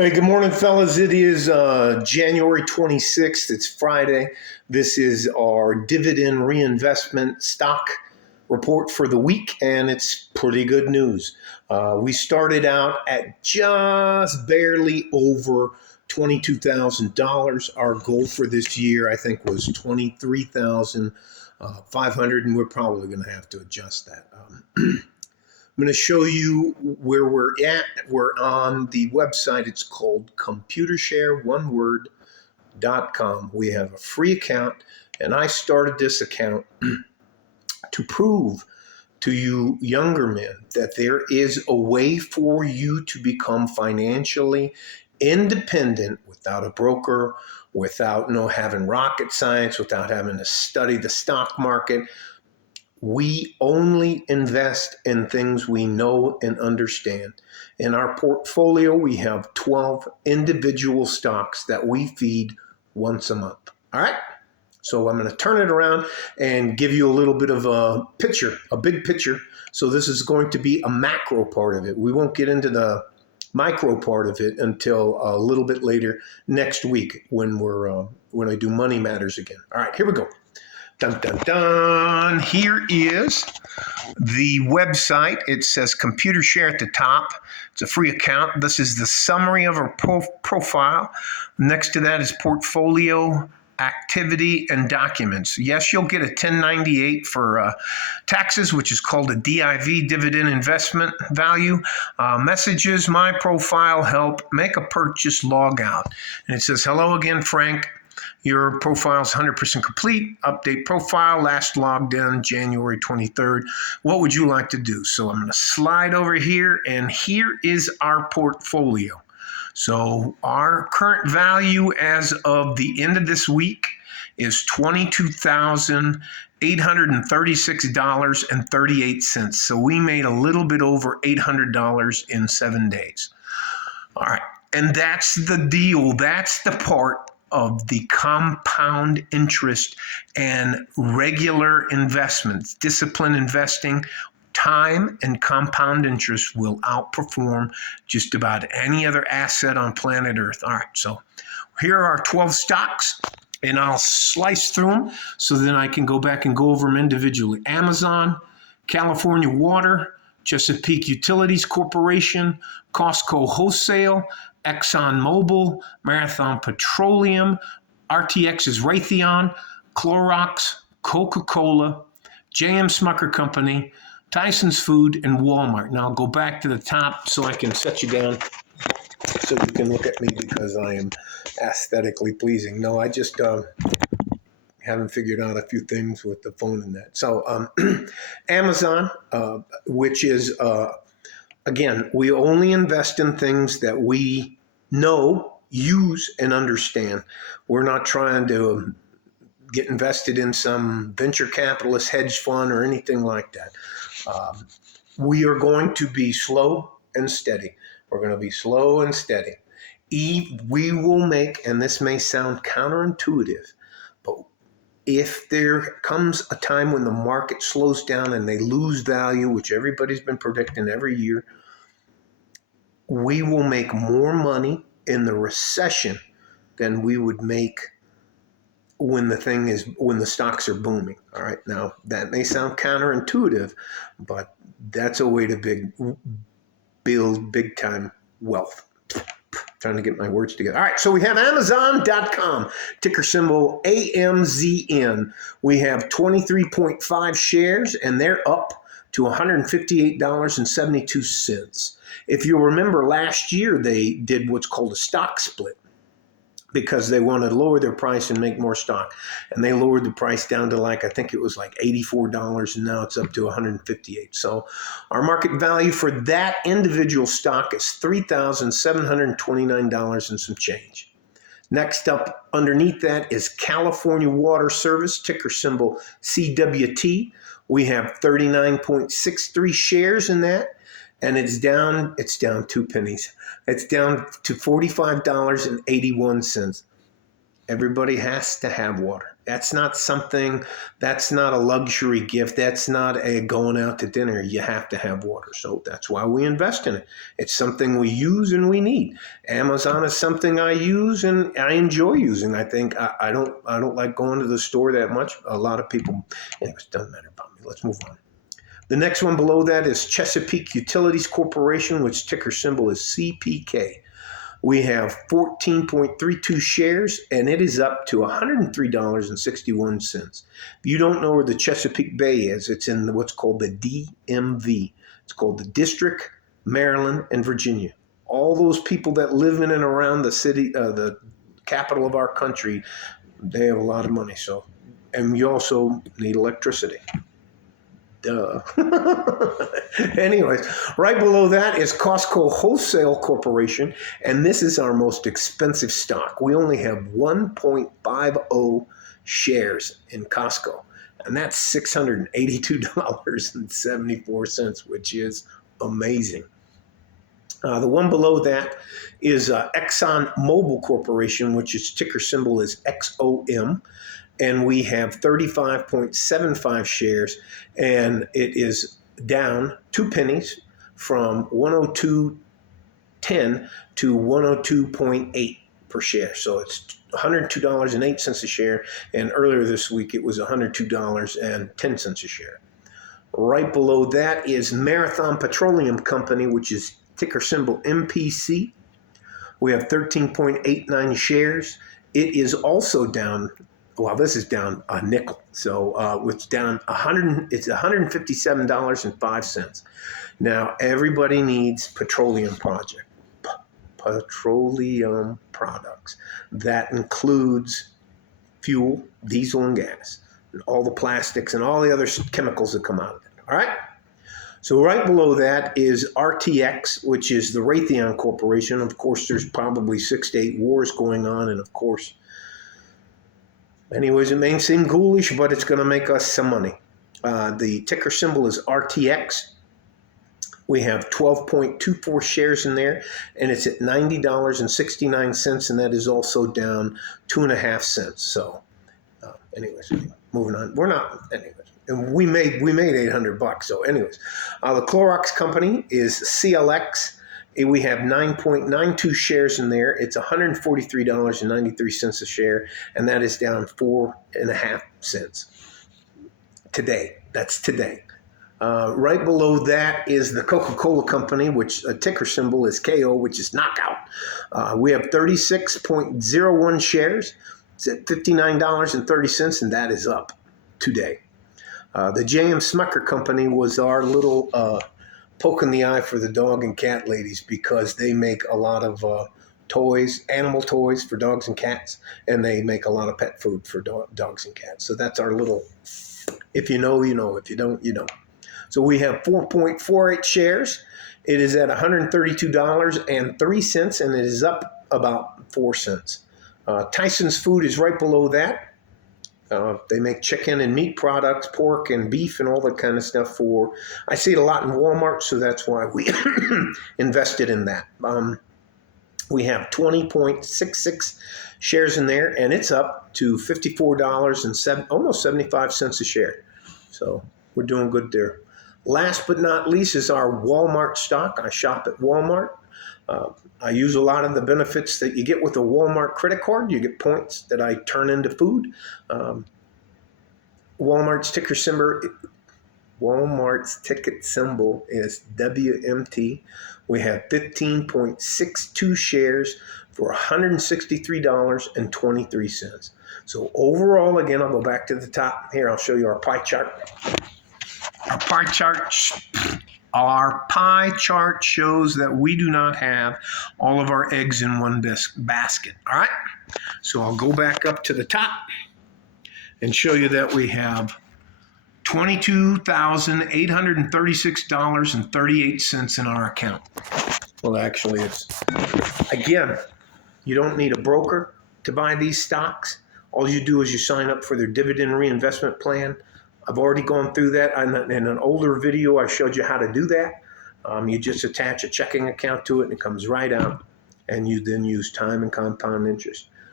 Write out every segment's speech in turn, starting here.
Hey, good morning, fellas. It is January 26th. It's Friday. This is our dividend reinvestment stock report for the week, and it's pretty good news. We started out at just barely over $22,000. Our goal for this year, I think, was 23,500, and we're probably going to have to adjust that. I'm going to show you where we're at. We're on the website. It's called computershare.com. We have a free account, and I started this account to prove to you younger men that there is a way for you to become financially independent without a broker, without having rocket science, without having to study the stock market. We only invest in things we know and understand. In our portfolio, we have 12 individual stocks that we feed once a month. All right? So I'm going to turn it around and give you a little bit of a picture, a big picture. So this is going to be a macro part of it. We won't get into the micro part of it until a little bit later next week when I do Money Matters again. All right, here we go. Dun, dun, dun. Here is the website. It says Computer Share at the top. It's a free account. This is the summary of our profile. Next to that is portfolio, activity, and documents. Yes, you'll get a 1098 for taxes, which is called a DIV, dividend investment value. Messages, my profile, help, make a purchase, log out. And it says, hello again, Frank. Your profile is 100% complete. Update profile, last logged in January 23rd. What would you like to do? So I'm going to slide over here, and here is our portfolio. So our current value as of the end of this week is $22,836.38. So we made a little bit over $800 in 7 days. All right, and that's the deal. That's the part of the compound interest and regular investments. Disciplined investing, time and compound interest will outperform just about any other asset on planet Earth. All right, so here are our 12 stocks, and I'll slice through them so then I can go back and go over them individually. Amazon, California Water, Chesapeake Utilities Corporation, Costco Wholesale, ExxonMobil, Marathon Petroleum, RTX is Raytheon, Clorox, Coca-Cola, J.M. Smucker Company, Tyson's Food, and Walmart. Now I'll go back to the top so I can set you down so you can look at me because I am aesthetically pleasing. No, I just haven't figured out a few things with the phone and that. So Amazon, which is again, we only invest in things that we know, use, and understand. We're not trying to get invested in some venture capitalist hedge fund or anything like that. We are going to be slow and steady. We're going to be slow and steady. We will make, and this may sound counterintuitive, but if there comes a time when the market slows down and they lose value, which everybody's been predicting every year, we will make more money in the recession than we would make when the stocks are booming. All right. Now that may sound counterintuitive, but that's a way to build big time wealth. Trying to get my words together. All right, so we have Amazon.com, ticker symbol AMZN. We have 23.5 shares, and they're up to $158.72. If you remember last year, they did what's called a stock split because they want to lower their price and make more stock. And they lowered the price down to I think it was like $84, and now it's up to $158. So our market value for that individual stock is $3,729 and some change. Next up underneath that is California Water Service, ticker symbol CWT. We have 39.63 shares in that. And it's down 2 pennies. It's down to $45.81. Everybody has to have water. That's not something, that's not a luxury gift. That's not a going out to dinner. You have to have water. So that's why we invest in it. It's something we use and we need. Amazon is something I use and I enjoy using. I think I don't like going to the store that much. A lot of people, anyways, doesn't matter about me. Let's move on. The next one below that is Chesapeake Utilities Corporation, which ticker symbol is CPK. We have 14.32 shares, and it is up to $103.61. If you don't know where the Chesapeake Bay is, it's in what's called the DMV. It's called the District, Maryland, and Virginia. All those people that live in and around the city, the capital of our country, they have a lot of money. So, and you also need electricity. Duh. Anyways, right below that is Costco Wholesale Corporation, and this is our most expensive stock. We only have 1.50 shares in Costco, and that's $682.74, which is amazing. The one below that is Exxon Mobil Corporation, which its ticker symbol is XOM. And we have 35.75 shares, and it is down 2 pennies from 102.10 to 102.8 per share. So it's $102.08 a share, and earlier this week it was $102.10 a share. Right below that is Marathon Petroleum Company, which is ticker symbol MPC. We have 13.89 shares. It is also down. Well, this is down a nickel, so it's down It's $157.05. Now everybody needs petroleum products. That includes fuel, diesel, and gas, and all the plastics and all the other chemicals that come out of it. All right. So right below that is RTX, which is the Raytheon Corporation. Of course, there's probably 6 to 8 wars going on, and of course. Anyways, it may seem ghoulish, but it's going to make us some money. The ticker symbol is RTX. We have 12.24 shares in there, and it's at $90.69, and that is also down 2.5 cents. So, anyways, moving on. And we made $800. So, anyways, the Clorox company is CLX. We have 9.92 shares in there. It's $143.93 a share, and that is down 4.5 cents today. That's today. Right below that is the Coca-Cola Company, which a ticker symbol is KO, which is knockout. We have 36.01 shares. It's at $59.30, and that is up today. The J.M. Smucker Company was our little poke in the eye for the dog and cat ladies, because they make a lot of toys, animal toys for dogs and cats, and they make a lot of pet food for dogs and cats. So that's our little, if you know, you know. If you don't, you don't. So we have 4.48 shares. It is at $132.03, and it is up about 4 cents. Tyson's Food is right below that. They make chicken and meat products, pork and beef and all that kind of stuff I see it a lot in Walmart, so that's why we invested in that. We have 20.66 shares in there, and it's up to $54 almost 75 cents a share. So we're doing good there. Last but not least is our Walmart stock. I shop at Walmart. I use a lot of the benefits that you get with a Walmart credit card. You get points that I turn into food. Walmart's ticker symbol is WMT. We have 15.62 shares for $163.23. So overall, again, I'll go back to the top here. I'll show you our pie chart. Our pie chart shows that we do not have all of our eggs in one basket. All right. So I'll go back up to the top and show you that we have $22,836.38 in our account. Well, actually, again, you don't need a broker to buy these stocks. All you do is you sign up for their dividend reinvestment plan. I've already gone through that. In an older video, I showed you how to do that. You just attach a checking account to it, and it comes right out, and you then use time and compound interest.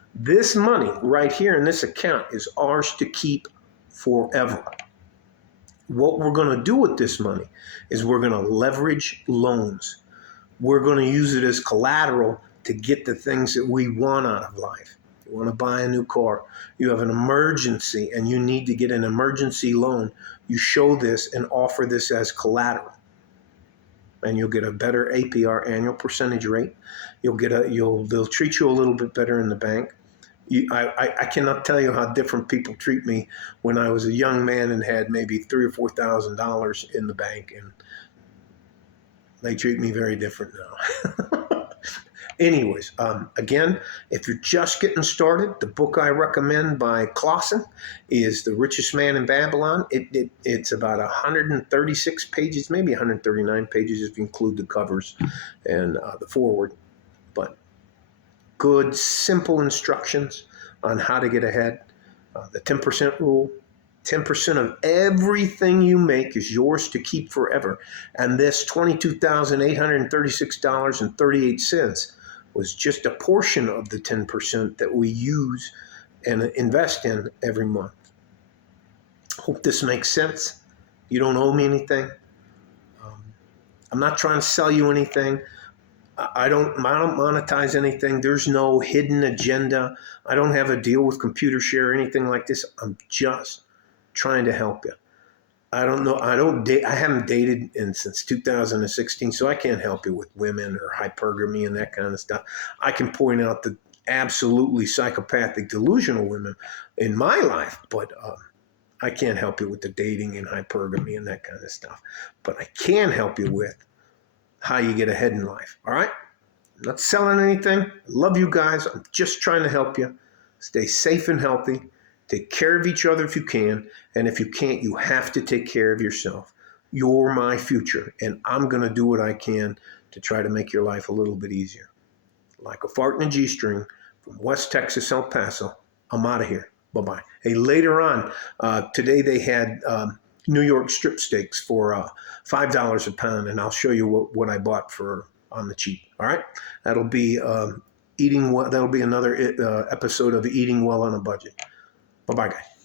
This money right here in this account is ours to keep forever. What we're going to do with this money is we're going to leverage loans. We're going to use it as collateral to get the things that we want out of life. You want to buy a new car, you have an emergency, and you need to get an emergency loan. You show this and offer this as collateral, and you'll get a better APR, annual percentage rate. They'll treat you a little bit better in the bank. I cannot tell you how different people treat me when I was a young man and had maybe $3,000 or $4,000 in the bank, and they treat me very different now. Anyways, again, if you're just getting started, the book I recommend by Clason is The Richest Man in Babylon. It's about 136 pages, maybe 139 pages if you include the covers and the foreword. But good, simple instructions on how to get ahead. The 10% rule. 10% of everything you make is yours to keep forever. And this $22,836.38 was just a portion of the 10% that we use and invest in every month. Hope this makes sense. You don't owe me anything. I'm not trying to sell you anything. I don't monetize anything. There's no hidden agenda. I don't have a deal with ComputerShare or anything like this. I'm just trying to help you. I don't know. I haven't dated since 2016, so I can't help you with women or hypergamy and that kind of stuff. I can point out the absolutely psychopathic, delusional women in my life, but I can't help you with the dating and hypergamy and that kind of stuff. But I can help you with how you get ahead in life. All right? I'm not selling anything. I love you guys. I'm just trying to help you. Stay safe and healthy. Take care of each other if you can. And if you can't, you have to take care of yourself. You're my future. And I'm going to do what I can to try to make your life a little bit easier. Like a fart in a G-string from West Texas, El Paso. I'm out of here. Bye-bye. Hey, later on, today they had New York strip steaks for $5 a pound. And I'll show you what I bought for on the cheap. All right? That'll be eating well. That'll be another episode of Eating Well on a Budget. Bye-bye, guys.